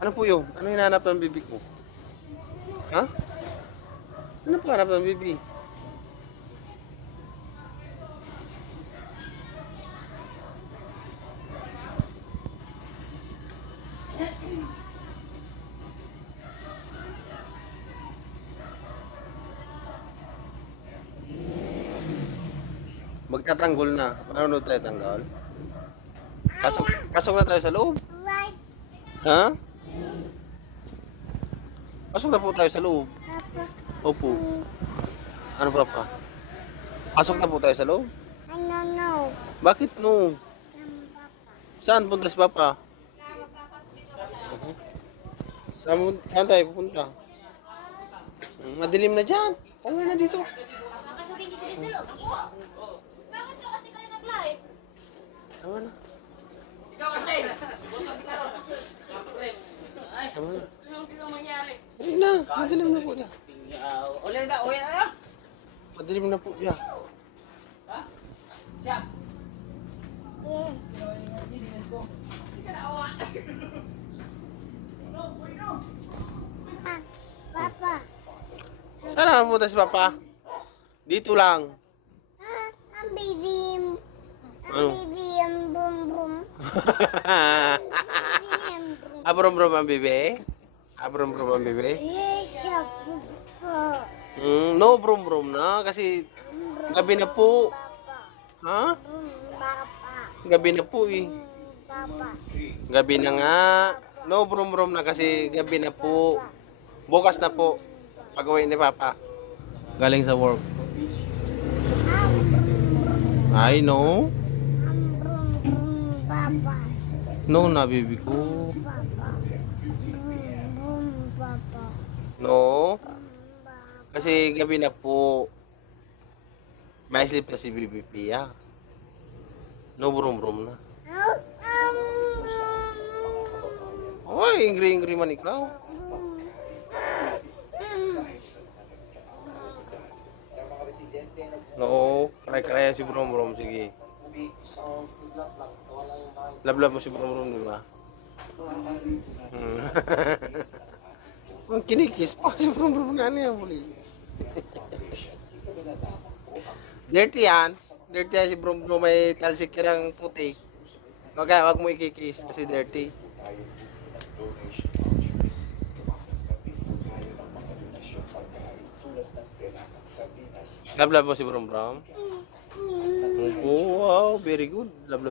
Ano po yun? Ano hinahanap ng bibi ko? Ha? Ano po hanap ng bibi? Magtatanggol na. Manonood tayo tanggol. Pasok, pasok na tayo sa loob. Ha? Pasok na po tayo sa loob. Opo. Ano ba pa? Pasok na po tayo sa loob. No. Bakit no? Saan punta si Papa? Saan tayo pupunta? Madilim na dyan. Tawin na dito. Nakasukin kita din sa loob. Bakit ka kasi kayo nag-live? Tawin na. Ikaw kasi! Tawin na. Anong pinong mangyari? Ay na. Madilim na po niya. Ulit na! Madilim na po niya. Ha? Siya! Papa. Saan na pupunta si Papa? Dito lang. Ang baby. Ano? Ang baby ang bum bum. Abrom-brom ang bebe? Abrom-brom ang bebe? Yes, po. No, brom-brom na. Kasi gabi na po. Ha? Papa. Gabi na po eh. Papa. Gabi na nga. No, brom-brom na kasi gabi na po. Bukas na po. Pag-uwi ni Papa. Galing sa work. Ay, no. Ang bum bum papa. No na, baby ko. Papa. Bum papa. No. Papa. Kasi gabi na po. May sleep na si Baby Pia. No, brom-brom na. Oy, ingri-ingri man ikaw. No, kaya si Brom Brom, sige. Lablab mo si Brom Brom, di ba? Ang kinikis pa si Brom Brom na niya, muli. Dirty yan. Dirty yan si Brom Brom, may talsik yan ng puti. Wag mo ikikis kasi dirty. Lablab mo si Brom Brom. Oh, wow, very good. Lablab.